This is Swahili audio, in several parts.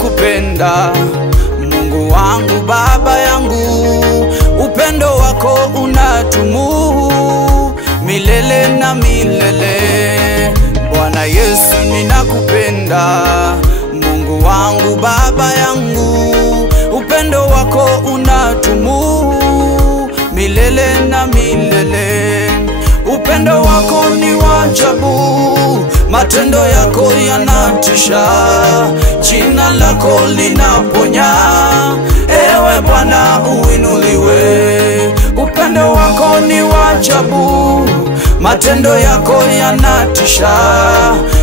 ninakupenda Mungu wangu, Baba yangu, upendo wako unatumu milele na milele. Bwana Yesu ninakupenda Mungu wangu, Baba yangu, upendo wako unatumu milele na milele. Upendo wako ni wa ajabu, matendo yako yanatisha, jina lako linaponya. Ewe Bwana uinuliwe. Upendo wako ni wa ajabu, matendo yako yanatisha,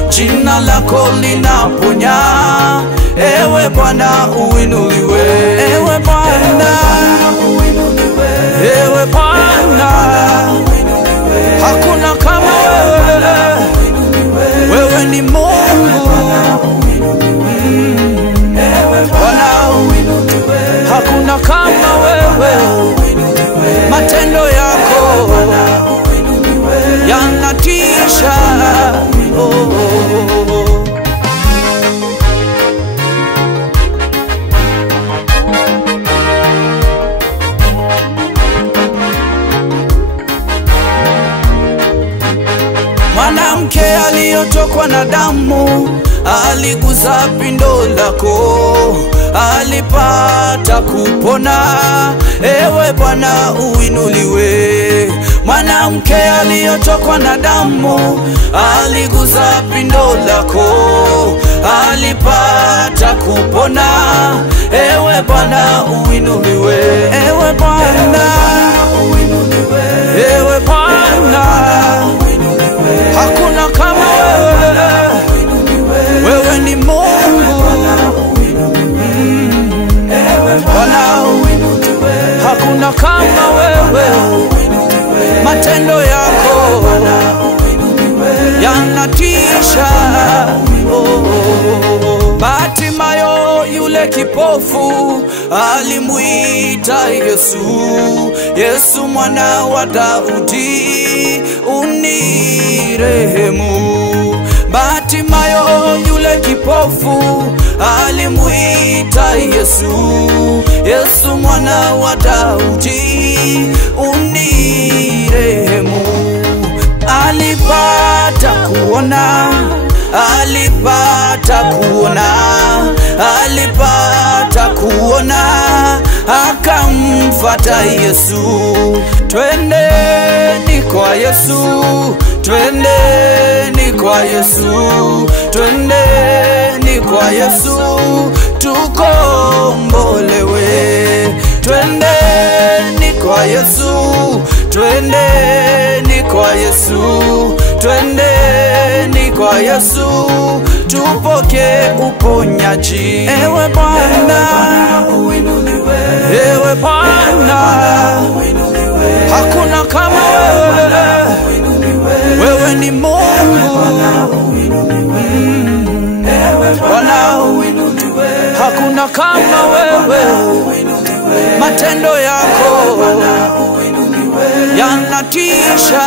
jina lako linaponya. Ewe Bwana uinuliwe. Ewe Bwana uinuliwe. Ewe Bwana, hakuna kama wewe. Wewe ni Mungu. Bwana, hakuna kama wewe. Matendo yako yanatisha. Mwanamke aliyotokwa na damu aligusa pindo lako, alipata kupona. Ewe Bwana uinuliwe. Mwanamke aliyotokwa na damu aligusa pindo lako, alipata kupona. Ewe Bwana uinuliwe. Ewe Bwana uinuliwe. Ewe Bwana, hakuna kama wewe. Wewe ni Mungu. Bwana, hakuna kama wewe. Matendo yako yanatisha. Bartimayo yule kipofu alimuita Yesu, Yesu mwana wa Daudi, unirehemu. Bartimayo yule kipofu alimuita Yesu, Yesu mwana wa Daudi, unirehemu. Alipata kuona, alipata kuona, alipata kuona, akamfuata Yesu. Twendeni kwa Yesu, twendeni kwa Yesu, twendeni kwa Yesu, tukombolewe. Twendeni kwa Yesu, twendeni kwa Yesu, twendeni kwa Yesu, tupoke uponyaji. Ewe Bwana uinuliwe. Ewe Bwana, hakuna kama wewe. Wewe ni Mungu. Bwana uinuliwe. Hakuna kama wewe. Matendo yako yanatisha.